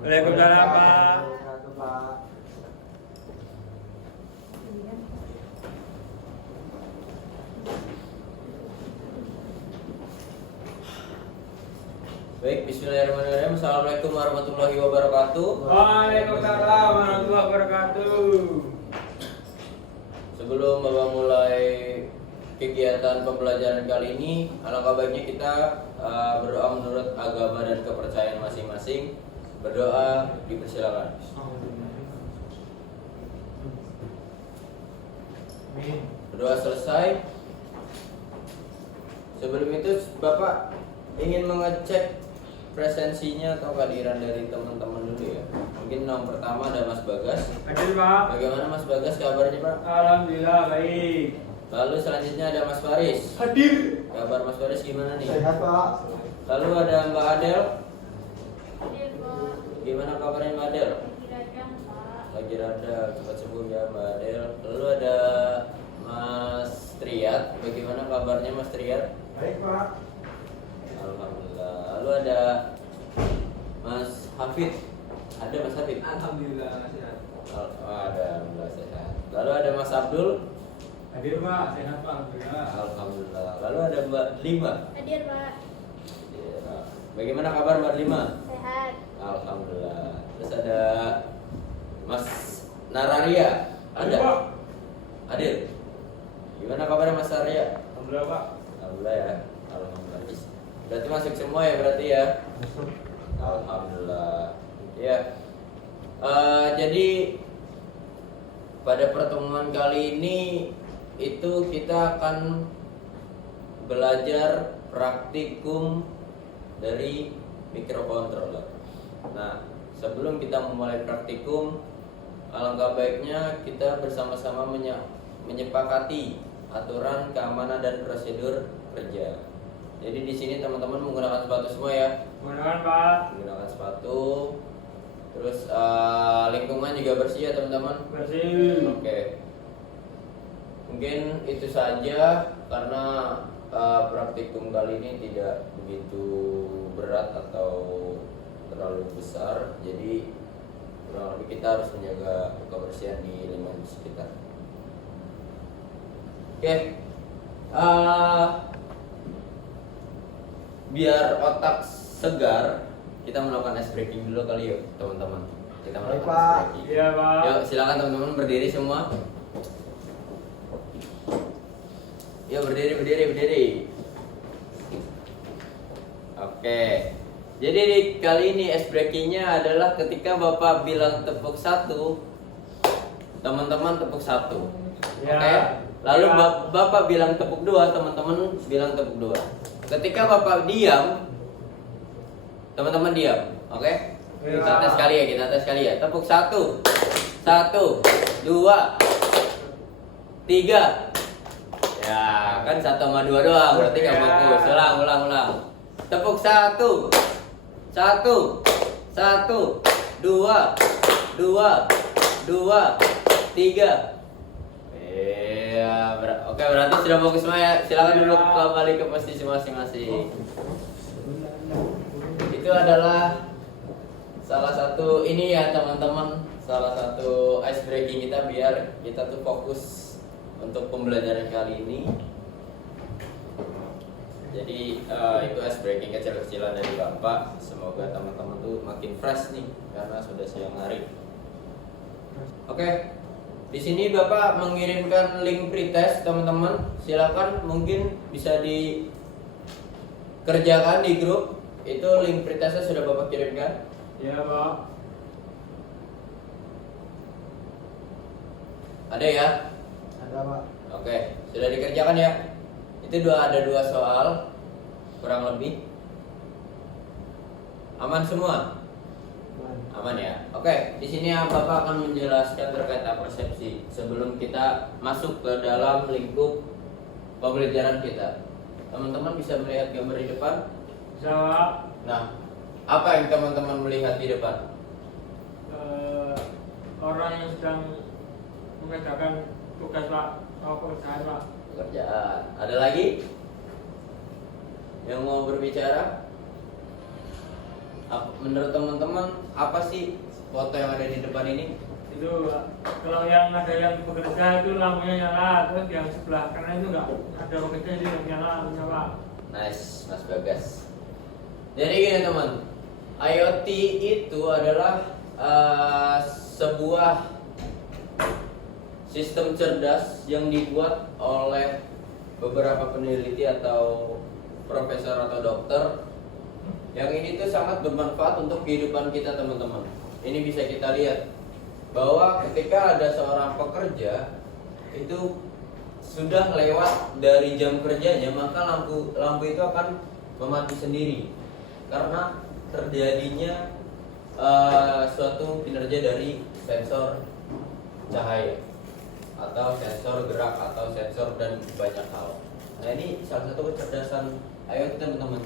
Waalaikumsalam, Pak. Pak. Baik, bismillahirrahmanirrahim. Assalamualaikum warahmatullahi wabarakatuh. Waalaikumsalam warahmatullahi wabarakatuh. Sebelum Bapak mulai kegiatan pembelajaran kali ini, alangkah baiknya kita berdoa menurut agama dan kepercayaan masing-masing. Berdoa dipersilakan. Berdoa selesai. Sebelum itu Bapak ingin mengecek presensinya atau kehadiran dari teman-teman dulu ya. Mungkin yang pertama ada Mas Bagas. Hadir, Pak. Bagaimana Mas Bagas kabarnya, Pak? Alhamdulillah baik. Lalu selanjutnya ada Mas Faris. Hadir. Kabar Mas Faris gimana nih? Sehat, Pak. Lalu ada Mbak Adel. Hadir, Pak. Gimana kabarnya Mbak Adel? Kira-kira, Pak. Lagi rada cepat sembuh ya Mbak Adel. Lalu ada Mas Triat. Bagaimana kabarnya Mas Triat? Baik, Pak. Alhamdulillah. Lalu ada Mas Hafid. Ada Mas Hafid? Alhamdulillah sehat. Ada Alhamdulillah sehat. Lalu ada Mas Abdul. Hadir, Pak. Sehat, Pak. Alhamdulillah. Alhamdulillah. Lalu ada Mbak Lima. Hadir, Pak. Ya. Bagaimana kabar Mbak Lima? Sehat. Alhamdulillah. Terus ada Mas Nararia. Hadir, Pak. Hadir. Gimana kabarnya Mas Nararia? Alhamdulillah, Pak. Alhamdulillah ya. Alhamdulillah. Berarti masuk semua ya berarti ya. Alhamdulillah. Ya. Jadi pada pertemuan kali ini itu kita akan belajar praktikum dari microcontroller. Nah, sebelum kita memulai praktikum, alangkah baiknya kita bersama-sama menyepakati aturan keamanan dan prosedur kerja. Jadi di sini teman-teman menggunakan sepatu semua ya. Gunakan, Pak. Menggunakan sepatu. Terus lingkungan juga bersih ya teman-teman. Bersih. Oke. Mungkin itu saja karena praktikum kali ini tidak begitu berat atau terlalu besar. Jadi kurang lebih kita harus menjaga kebersihan di lingkungan sekitar. Oke. Biar otak segar, kita melakukan ice breaking dulu kali yuk teman-teman. Kita Baik, melakukan Pak. ice breaking. Iya, Pak. Yuk silakan teman-teman berdiri semua. Yuk berdiri. Oke. Jadi kali ini ice breakingnya adalah ketika Bapak bilang tepuk satu, teman-teman tepuk satu. Ya. Oke. Lalu Ya. Bapak bilang tepuk dua, teman-teman bilang tepuk dua. Ketika Bapak diam, teman-teman diam. Oke? Ya. Kita tes kali ya. Tepuk satu. 1, 2, 3. Ya, kan 1 sama 2 doang, berarti nggak Ya. fokus. Ulang. Tepuk 1. 1, 2, 3. Oke, berarti sudah fokus semua ya. Silakan duduk kembali ke posisi masing-masing. Itu adalah salah satu ini ya teman-teman, salah satu ice breaking kita biar kita tuh fokus untuk pembelajaran kali ini. Jadi itu ice breaking kecil-kecilan dari Bapak. Semoga teman-teman tuh makin fresh nih karena sudah siang hari. Oke. Di sini Bapak mengirimkan link pretest teman-teman. Silakan mungkin bisa dikerjakan di grup. Itu link pretestnya sudah Bapak kirimkan. Iya, Pak. Ada ya? Ada, Pak. Oke, sudah dikerjakan ya. Itu ada 2 soal kurang lebih. Aman semua? Aman ya. Oke, di sini Bapak akan menjelaskan terkait persepsi sebelum kita masuk ke dalam lingkup pembelajaran kita. Teman-teman bisa melihat gambar di depan? Bisa, Pak. Nah, apa yang teman-teman melihat di depan? Orang yang sedang mengerjakan tugas, Pak. Pekerjaan, Pak. Pekerjaan. Ada lagi yang mau berbicara? Menurut teman-teman apa sih foto yang ada di depan ini? Itu kalau yang ada yang bekerja itu lampunya nyala, terus yang sebelah kanan itu nggak ada bekerja jadi nyala. Nice, Mas Bagas. Jadi gini teman, IoT itu adalah sebuah sistem cerdas yang dibuat oleh beberapa peneliti atau profesor atau dokter. Yang ini tuh sangat bermanfaat untuk kehidupan kita teman-teman. Ini bisa kita lihat bahwa ketika ada seorang pekerja itu sudah lewat dari jam kerjanya, maka lampu itu akan memati sendiri karena terjadinya suatu kinerja dari sensor cahaya atau sensor gerak atau sensor dan banyak hal. Nah ini salah satu kecerdasan IoT teman-teman.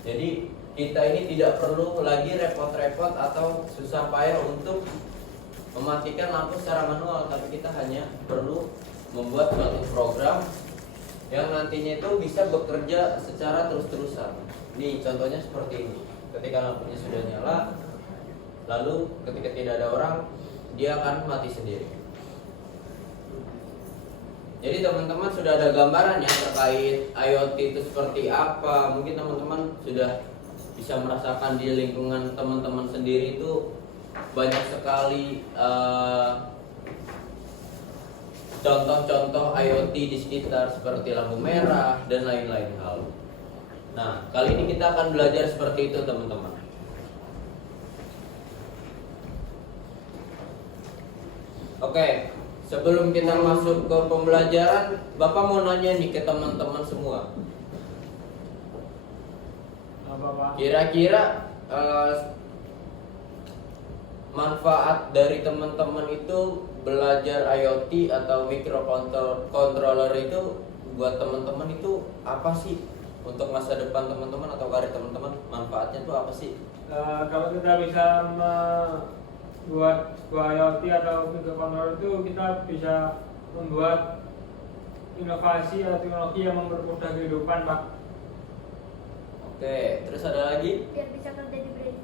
Jadi kita ini tidak perlu lagi repot-repot atau susah payah untuk mematikan lampu secara manual, tapi kita hanya perlu membuat suatu program yang nantinya itu bisa bekerja secara terus-terusan. Nih contohnya seperti ini. Ketika lampunya sudah nyala, lalu ketika tidak ada orang, dia akan mati sendiri. Jadi teman-teman sudah ada gambarannya terkait IoT itu seperti apa. Mungkin teman-teman sudah bisa merasakan di lingkungan teman-teman sendiri itu banyak sekali contoh-contoh IoT di sekitar seperti lampu merah dan lain-lain hal. Nah, kali ini kita akan belajar seperti itu teman-teman. Oke, sebelum kita masuk ke pembelajaran, Bapak mau nanya nih ke teman-teman semua. Bapak. Kira-kira manfaat dari teman-teman itu belajar IoT atau microcontroller itu buat teman-teman itu apa sih? Untuk masa depan teman-teman atau karir teman-teman, manfaatnya itu apa sih? Kalau kita bisa membuat sebuah IoT atau microcontroller itu kita bisa membuat inovasi atau teknologi yang mempermudah kehidupan, Pak. Oke, terus ada lagi? Biar bisa kerja di BRIN.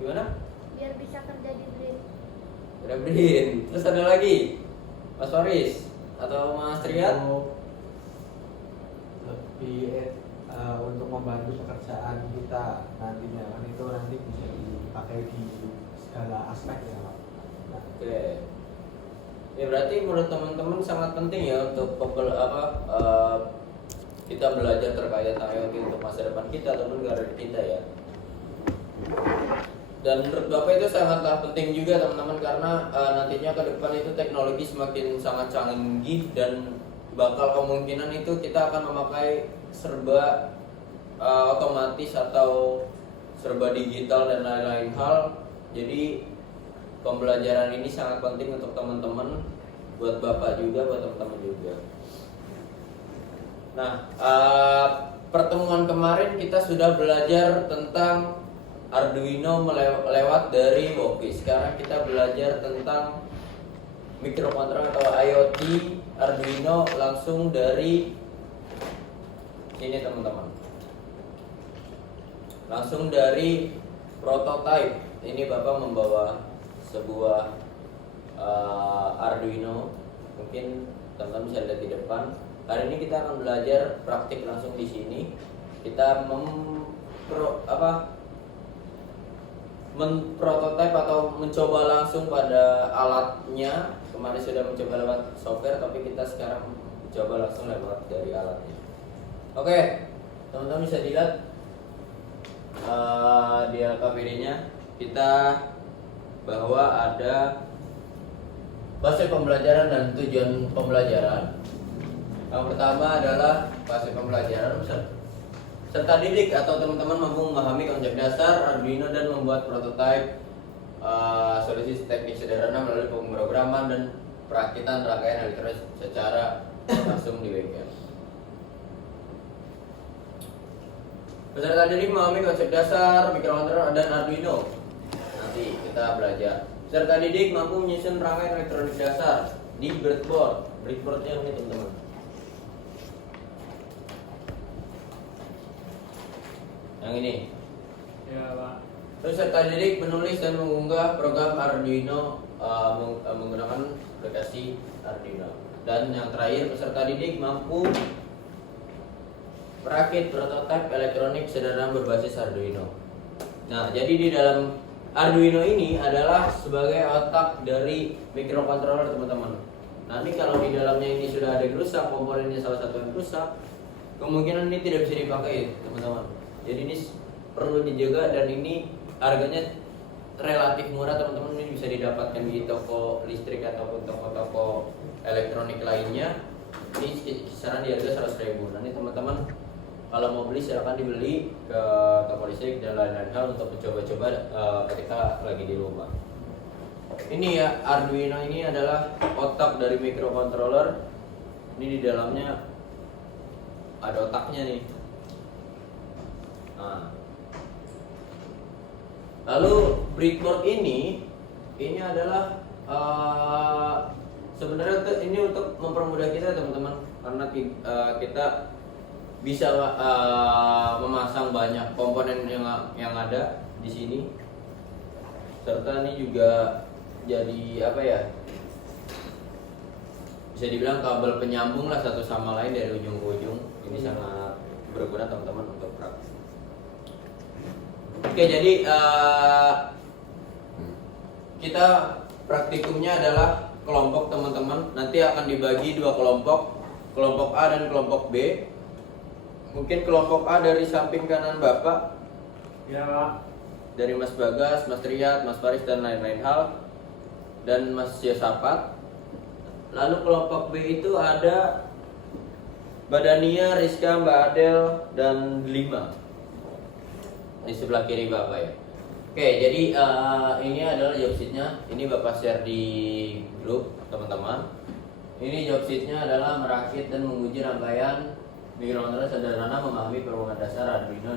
Gimana? Biar bisa kerja di BRIN. Brin. Terus ada lagi? Mas Faris atau Mas Triat? Lebih untuk membantu pekerjaan kita nantinya kan, itu nanti bisa dipakai di segala aspek ya Pak. Nah, Oke. Ya berarti menurut teman-teman sangat penting ya untuk kita belajar terkait IoT untuk masa depan kita ataupun karir kita ya. Dan menurut Bapak itu sangatlah penting juga teman-teman, karena nantinya ke depan itu teknologi semakin sangat canggih dan bakal kemungkinan itu kita akan memakai serba otomatis atau serba digital dan lain-lain hal. Jadi pembelajaran ini sangat penting untuk teman-teman, buat Bapak juga, buat teman-teman juga. Nah, pertemuan kemarin kita sudah belajar tentang Arduino lewat dari Woki. Sekarang kita belajar tentang microcontroller atau IoT Arduino langsung dari sini teman-teman. Langsung dari prototype. Ini Bapak membawa sebuah Arduino. Mungkin teman-teman bisa lihat di depan. Hari ini kita akan belajar praktik langsung di sini. Kita memprototype atau mencoba langsung pada alatnya. Kemarin sudah mencoba lewat software, tapi kita sekarang mencoba langsung lewat dari alatnya. Oke, teman-teman bisa dilihat di LKPD-nya kita bahwa ada fase pembelajaran dan tujuan pembelajaran. Yang pertama adalah fase pembelajaran serta didik atau teman-teman mampu memahami konsep dasar Arduino dan membuat prototipe solusi teknis sederhana melalui pemrograman dan perakitan rangkaian elektronik secara langsung di bengkel. Peserta didik memahami konsep dasar microcontroller dan Arduino. Nanti kita belajar. Peserta didik mampu menyusun rangkaian elektronik dasar di breadboard. Breadboardnya ini teman-teman. Yang ini. Ya, Pak. Peserta didik menulis dan mengunggah program Arduino menggunakan aplikasi Arduino. Dan yang terakhir, peserta didik mampu merakit prototipe elektronik sederhana berbasis Arduino. Nah, jadi di dalam Arduino ini adalah sebagai otak dari microcontroller, teman-teman. Nanti kalau di dalamnya ini sudah ada yang rusak, komponennya salah satu yang rusak, kemungkinan ini tidak bisa dipakai, teman-teman. Jadi ini perlu dijaga dan ini harganya relatif murah, teman-teman. Ini bisa didapatkan di toko listrik ataupun toko-toko elektronik lainnya. Ini kisaran di harga 100.000. Nanti teman-teman kalau mau beli silahkan dibeli ke toko listrik dan lain-lain hal untuk mencoba-coba ketika lagi di rumah. Ini ya, Arduino ini adalah otak dari microcontroller. Ini di dalamnya ada otaknya nih. Nah, lalu breadboard ini adalah sebenarnya ini untuk mempermudah kita, teman-teman, karena kita bisa memasang banyak komponen yang ada di sini. Serta ini juga jadi apa ya? Bisa dibilang kabel penyambung lah satu sama lain dari ujung ke ujung. Ini sangat berguna, teman-teman, untuk praktik. Oke, jadi kita praktikumnya adalah kelompok, teman-teman. Nanti akan dibagi dua kelompok A dan kelompok B. Mungkin kelompok A dari samping kanan Bapak, Ya Pak. dari Mas Bagas, Mas Riyad, Mas Faris dan lain-lain hal, dan Mas Yosafat. Lalu kelompok B itu ada Mbak Dania, Rizka, Mbak Adel, dan Lima di sebelah kiri Bapak ya. Oke, jadi ini adalah job sheet-nya. Ini Bapak share di grup, teman-teman. Ini job sheet-nya adalah merakit dan menguji rangkaian microcontroller sederhana, memahami perkembangan dasar Arduino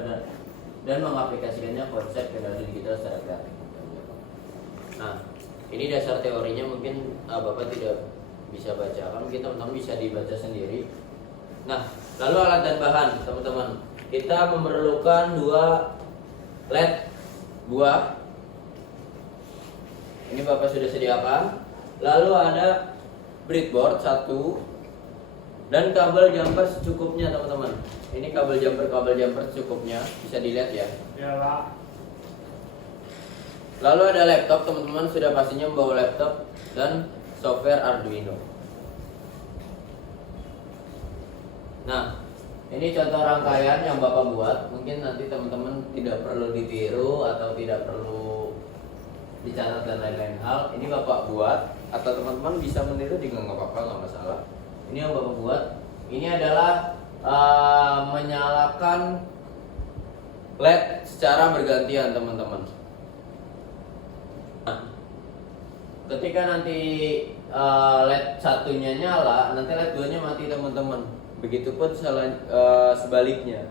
dan mengaplikasikannya konsep kendali digital secara kreatif. Nah, ini dasar teorinya mungkin Bapak tidak bisa baca, kan mungkin teman-teman bisa dibaca sendiri. Nah, lalu alat dan bahan, teman-teman. Kita memerlukan 2 LED buah. Ini Bapak sudah sediakan. Lalu ada breadboard 1 dan kabel jumper secukupnya, teman-teman. Ini kabel jumper secukupnya, bisa dilihat ya. Ya Pak. Lalu ada laptop, teman-teman, sudah pastinya membawa laptop dan software Arduino. Nah, ini contoh rangkaian yang Bapak buat. Mungkin nanti teman-teman tidak perlu ditiru atau tidak perlu dicatat dan lain-lain hal. Ini Bapak buat, atau teman-teman bisa meniru juga nggak apa-apa, nggak masalah. Ini yang Bapak buat. Ini adalah menyalakan LED secara bergantian, teman-teman. Nah, ketika nanti LED satunya nyala, nanti LED 2-nya mati, teman-teman. Begitupun sebaliknya.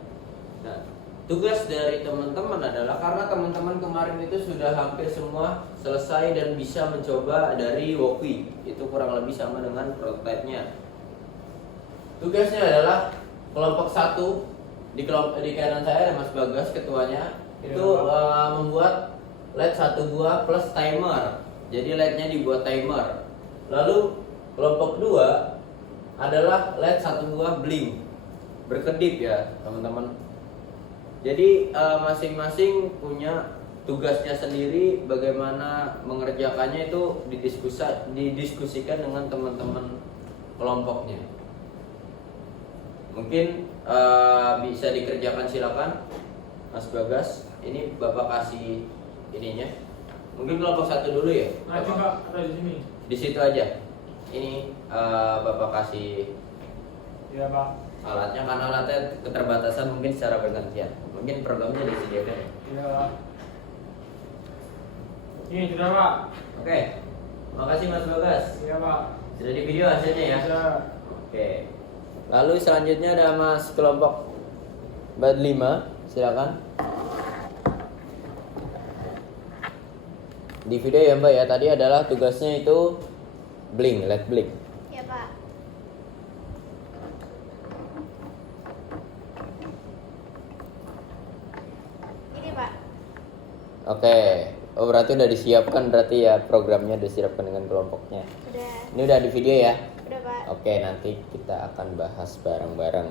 Nah, tugas dari teman-teman adalah, karena teman-teman kemarin itu sudah hampir semua selesai dan bisa mencoba dari Woki, itu kurang lebih sama dengan prototipe-nya. Tugasnya adalah kelompok 1 di kanan saya ada Mas Bagas, ketuanya. Itu membuat LED 1 buah plus timer. Jadi LED-nya dibuat timer. Lalu kelompok 2 adalah LED 1 buah blink, berkedip ya, teman-teman. Jadi masing-masing punya tugasnya sendiri. Bagaimana mengerjakannya itu didiskusikan dengan teman-teman kelompoknya. Mungkin bisa dikerjakan, silakan Mas Bagas. Ini Bapak kasih ininya. Mungkin kelompok 1 dulu ya. Nah, coba ada di sini. Di situ aja. Ini Bapak kasih Ya Pak. alatnya, karena alatnya keterbatasan mungkin secara bergantian. Mungkin programnya disediakan. Ya. Ini sudah Pak. Oke. Makasih Mas Bagas. Ya Pak. Sudah di video hasilnya ya. Sudah. Oke. Lalu selanjutnya ada Mas kelompok Bad 5, silakan. Di video ya Mbak ya, tadi adalah tugasnya itu blink, LED blink. Ya Pak. Ini Pak. Oke. Oh, berarti udah disiapkan berarti ya programnya udah disiapkan dengan kelompoknya. Udah. Ini udah di video ya. Udah, Pak. Oke, nanti kita akan bahas bareng-bareng.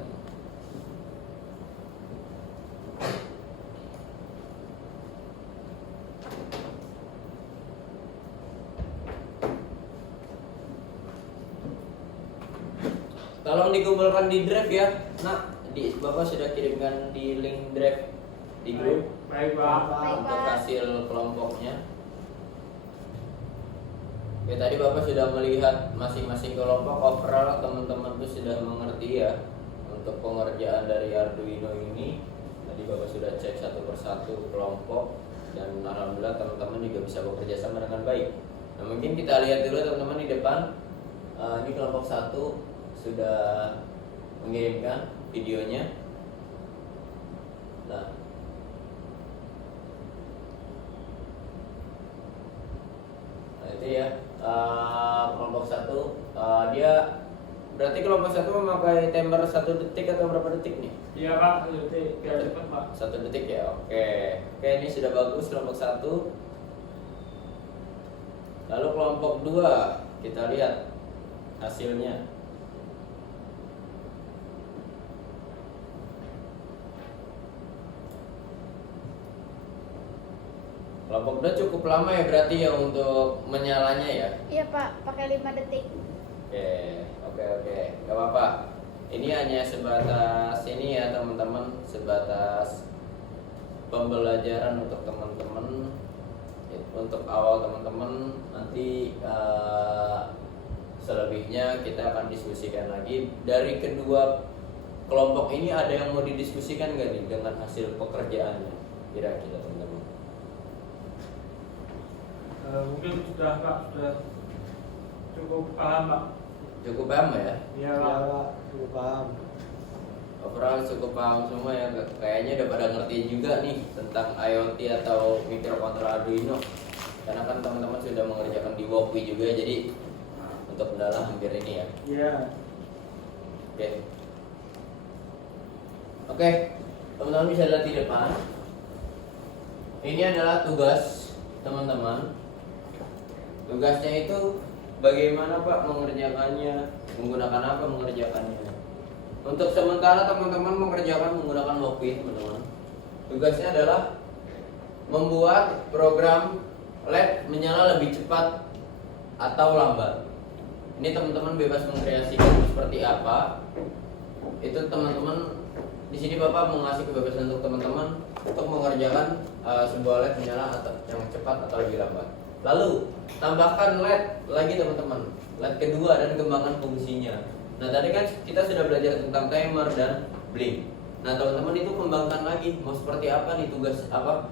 Tolong dikumpulkan di drive ya. Nah, Bapak sudah kirimkan di link drive di grup Baik, Pak. Baik, untuk Pak. hasil kelompoknya. Oke, tadi Bapak sudah melihat masing-masing kelompok. Overall teman-teman tuh sudah mengerti ya untuk pengerjaan dari Arduino ini. Tadi Bapak sudah cek satu persatu kelompok dan alhamdulillah teman-teman juga bisa bekerja sama dengan baik. Nah, mungkin kita lihat dulu teman-teman di depan. Ini kelompok 1 sudah mengirimkan videonya. Nah, itu ya kelompok 1 dia berarti kelompok 1 memakai timer 1 detik atau berapa detik nih? Iya, Pak. Jadi biar cepat, Pak. 1 detik ya. Oke, ini sudah bagus kelompok 1. Lalu kelompok 2 kita lihat hasilnya. Kelompok 2 cukup lama ya berarti ya untuk menyalanya ya. Iya, Pak. Pakai 5 detik. Oke, gak apa-apa. Ini hanya sebatas ini ya teman-teman, sebatas pembelajaran untuk teman-teman, untuk awal teman-teman. Nanti selebihnya kita akan diskusikan lagi. Dari kedua kelompok ini ada yang mau didiskusikan nggak nih dengan hasil pekerjaannya kira-kira teman-teman? Mungkin sudah, Pak. Sudah cukup paham, Pak. Cukup paham ya? Iya, Ya, Pak. Pak, cukup paham. Overall cukup paham semua ya. Kayaknya udah pada ngerti juga nih tentang IoT atau microcontroller Arduino. Karena kan teman-teman sudah mengerjakan di Woki juga, jadi untuk mendalam hampir ini ya. Iya. Oke, teman-teman bisa lihat di depan. Ini adalah tugas teman-teman. Tugasnya itu bagaimana Pak mengerjakannya, menggunakan apa mengerjakannya. Untuk sementara teman-teman mengerjakan menggunakan Woki, teman-teman. Tugasnya adalah membuat program LED menyala lebih cepat atau lambat. Ini teman-teman bebas mengkreasikan seperti apa. Itu teman-teman di sini Bapak mengasih kebebasan untuk teman-teman untuk mengerjakan sebuah LED menyala atau yang cepat atau lebih lambat. Lalu tambahkan LED lagi teman-teman, LED kedua dan kembangkan fungsinya. Nah tadi kan kita sudah belajar tentang timer dan blink. Nah teman-teman itu kembangkan lagi mau seperti apa nih tugas apa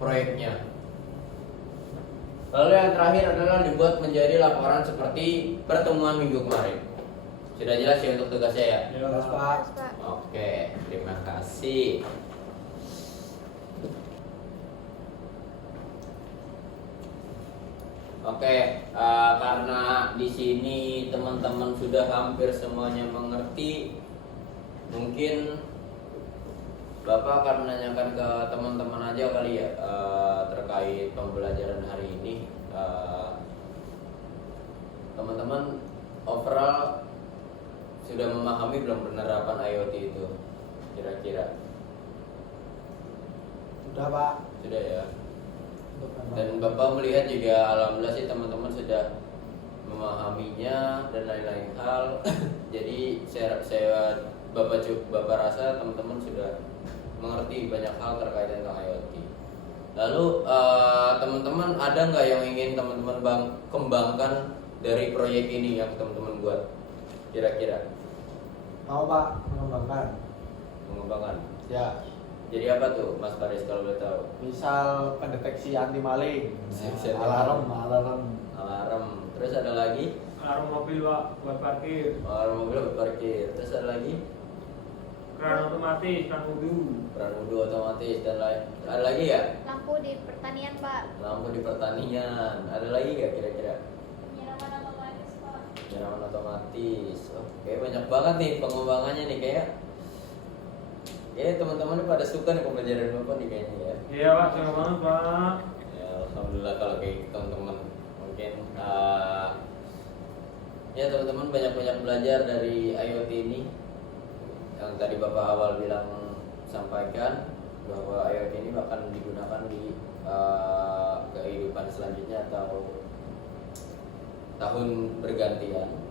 proyeknya. Lalu yang terakhir adalah dibuat menjadi laporan seperti pertemuan minggu kemarin. Sudah jelas ya untuk tugasnya ya? Jelas, Pak. Yes, Pak. Oke, terima kasih. Oke, karena di sini teman-teman sudah hampir semuanya mengerti, mungkin Bapak akan menanyakan ke teman-teman aja kali ya terkait pembelajaran hari ini. Teman-teman overall sudah memahami belum penerapan IoT itu kira-kira? Sudah, Pak. Sudah ya. Untuk Dan Bapak melihat juga alhamdulillah sih teman-teman sudah memahaminya dan lain-lain hal. Jadi saya Bapak rasa teman-teman sudah mengerti banyak hal terkait tentang IoT. Lalu teman-teman ada nggak yang ingin teman-teman kembangkan dari proyek ini yang teman-teman buat? Kira-kira? Mau, Pak, mengembangkan. Mengembangkan. Ya, Jadi apa tuh Mas Faris kalau boleh tahu? misal pendeteksi anti maling. Deteksi anti Alarm. Alarm. Terus ada lagi? Alarm mobil, Pak, buat parkir. Alarm mobil buat parkir. Terus ada lagi? Keran otomatis, keran wudhu. Keran wudhu otomatis dan lain. Ada lagi ya? Lampu di pertanian, Pak. Lampu di pertanian. Ada lagi nggak kira-kira? Penyiraman otomatis, Pak. Penyiraman otomatis. Oke, banyak banget nih pengembangannya nih kayak. Ya teman-teman pada suka nih pembelajaran Bapak nih kayaknya ya. Iya Pak, senang banget Pak. Ya, alhamdulillah kalau kayak gitu teman-teman. Mungkin ya teman-teman banyak-banyak belajar dari IoT ini. Yang tadi Bapak awal bilang sampaikan bahwa IoT ini akan digunakan di kehidupan selanjutnya atau tahun bergantian.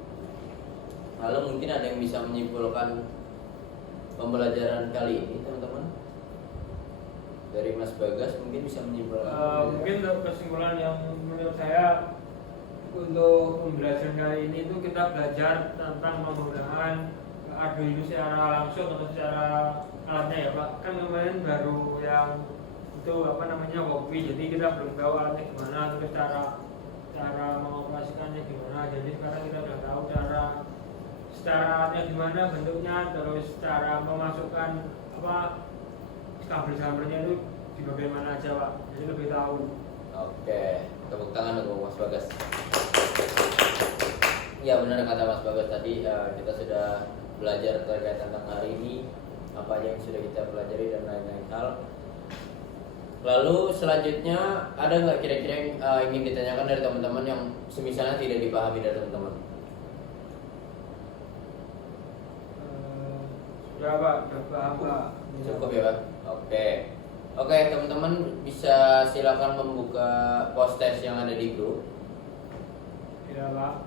Lalu mungkin ada yang bisa menyimpulkan pembelajaran kali ini teman-teman? Dari Mas Bagas mungkin bisa menyimpulkan. Mungkin untuk kesimpulan yang menurut saya untuk pembelajaran kali ini itu kita belajar tentang penggunaan Arduino secara langsung atau secara alatnya ya Pak. Kan kemarin baru yang itu apa namanya Wopi, jadi kita belum tahu alatnya gimana, terus cara mengoperasikannya gimana. Jadi sekarang kita sudah tahu secara alatnya gimana bentuknya, terus cara memasukkan apa kabel jumpernya itu di bagian mana aja Pak. Jadi lebih tahu. Oke, tepuk tangan untuk Mas Bagas. Ya benar kata Mas Bagas tadi, kita sudah belajar terkait tentang hari ini, apa aja yang sudah kita pelajari dan lain-lain hal. Lalu selanjutnya ada nggak kira-kira yang ingin ditanyakan dari teman-teman yang semisalnya tidak dipahami dari teman-teman? Sudah Pak, sudah paham Pak. Cukup ya Pak? Oke teman-teman bisa silakan membuka post test yang ada di grup. Ya Pak.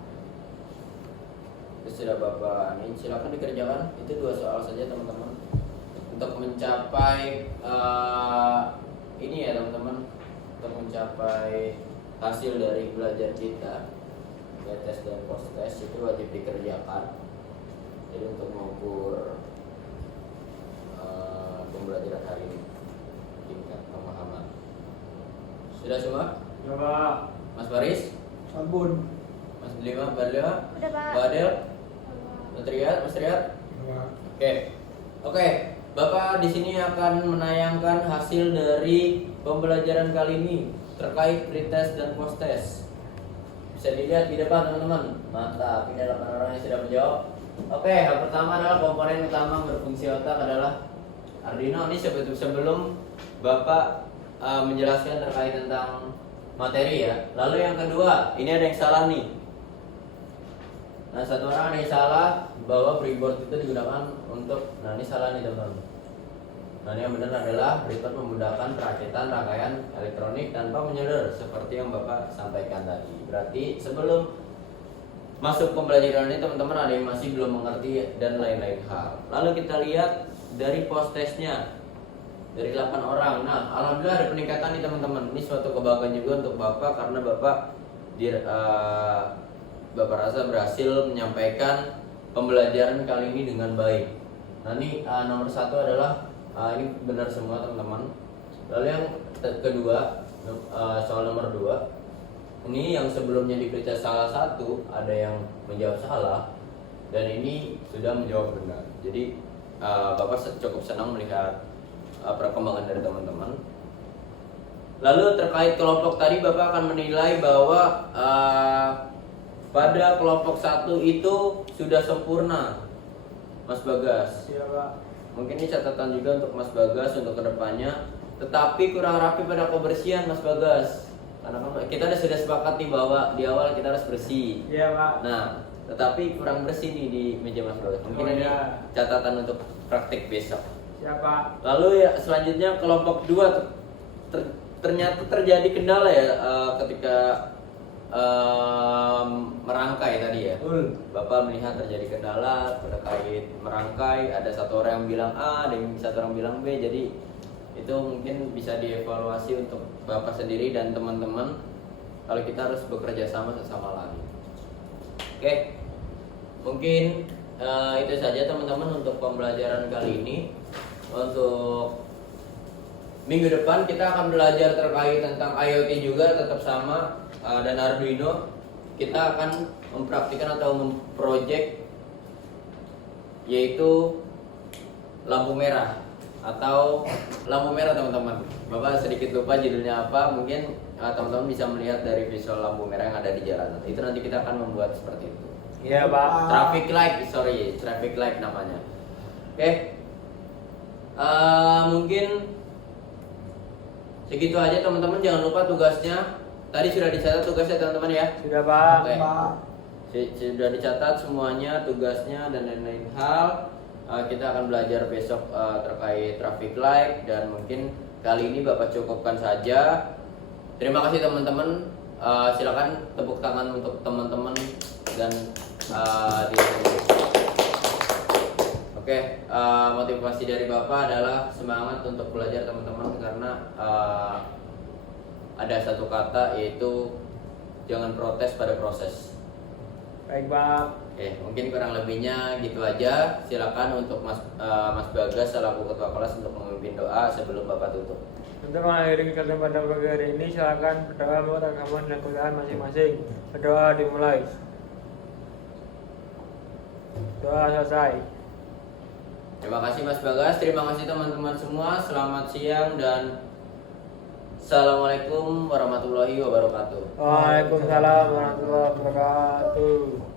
Itu sudah Bapak ini silakan dikerjakan. Itu 2 soal saja teman-teman. Untuk mencapai ini ya teman-teman, untuk mencapai hasil dari belajar kita, ya tes dan post test itu wajib dikerjakan. Jadi untuk mengukur pembelajaran hari ini tingkat pemahaman. Sudah semua? Ya Pak. Mas Baris? Sabun. Mas Delima? Badlima? Udah Pak. Mbak Adel? Mas Riyad? Mas Riyad? Oke. Bapak di sini akan menayangkan hasil dari pembelajaran kali ini terkait pretest dan post test. Bisa dilihat di depan teman-teman. Mantap, ini 8 orang yang sudah menjawab. Oke, yang pertama adalah komponen utama berfungsi otak adalah Arduino. Ini sebelum Bapak menjelaskan terkait tentang materi ya. Lalu yang kedua, ini ada yang salah nih. Nah, satu orang ada yang salah bahwa breadboard itu digunakan untuk, nah ini salah nih teman-teman. Nah ini yang benar adalah breadboard memudahkan perakitan rangkaian elektronik tanpa menyeder seperti yang Bapak sampaikan tadi. Berarti sebelum masuk pembelajaran ini teman-teman ada yang masih belum mengerti dan lain-lain hal. Lalu kita lihat dari post testnya dari 8 orang. Nah alhamdulillah ada peningkatan nih teman-teman. Ini suatu kebanggaan juga untuk Bapak karena Bapak rasa berhasil menyampaikan pembelajaran kali ini dengan baik. Nah ini nomor 1 adalah ini benar semua teman-teman. Lalu yang kedua soal nomor 2, ini yang sebelumnya diperiksa salah satu ada yang menjawab salah dan ini sudah menjawab benar. Jadi Bapak cukup senang melihat perkembangan dari teman-teman. Lalu terkait kelompok tadi Bapak akan menilai bahwa pada kelompok 1 itu sudah sempurna, Mas Bagas. Iya Pak. Mungkin ini catatan juga untuk Mas Bagas untuk kedepannya. Tetapi kurang rapi pada kebersihan Mas Bagas. Karena kan kita sudah sepakat nih bahwa di awal kita harus bersih. Iya Pak. Nah, tetapi kurang bersih nih di meja Mas Bagas. Mungkin ini catatan untuk praktik besok. Siapa? Lalu ya selanjutnya kelompok 2 ternyata terjadi kendala ya ketika merangkai tadi ya. Bapak melihat terjadi kendala terkait merangkai. Ada satu orang yang bilang A, ada yang satu orang bilang B. Jadi itu mungkin bisa dievaluasi untuk Bapak sendiri dan teman-teman. Kalau kita harus bekerja sama sesama lagi. Oke, mungkin itu saja teman-teman untuk pembelajaran kali ini. Untuk minggu depan kita akan belajar terkait tentang IoT juga, tetap sama dan Arduino. Kita akan mempraktikkan atau memproject yaitu lampu merah atau lampu merah teman-teman. Bapak sedikit lupa judulnya apa, mungkin teman-teman bisa melihat dari visual lampu merah yang ada di jalanan. Itu nanti kita akan membuat seperti itu. Iya Pak. Traffic light namanya. Oke. Mungkin segitu aja teman-teman. Jangan lupa tugasnya. Tadi sudah dicatat tugasnya teman-teman ya. Sudah Pak. Oke. Pak. Sudah dicatat semuanya tugasnya dan lain-lain hal. Kita akan belajar besok terkait traffic light dan mungkin kali ini Bapak cukupkan saja. Terima kasih teman-teman. Silakan tepuk tangan untuk teman-teman dan diri sendiri. Oke, motivasi dari Bapak adalah semangat untuk belajar teman-teman karena ada satu kata yaitu jangan protes pada proses. Baik Pak. Oke, mungkin kurang lebihnya gitu aja. Silakan untuk Mas Bagas selaku ketua kelas untuk memimpin doa sebelum Bapak tutup. Untuk mengakhiri kegiatan pada pagi hari ini, silakan berdoa menurut agama dan keadaan masing-masing. Berdoa dimulai. Doa selesai. Terima kasih Mas Bagas, terima kasih teman-teman semua. Selamat siang dan Assalamualaikum warahmatullahi wabarakatuh. Waalaikumsalam warahmatullahi wabarakatuh.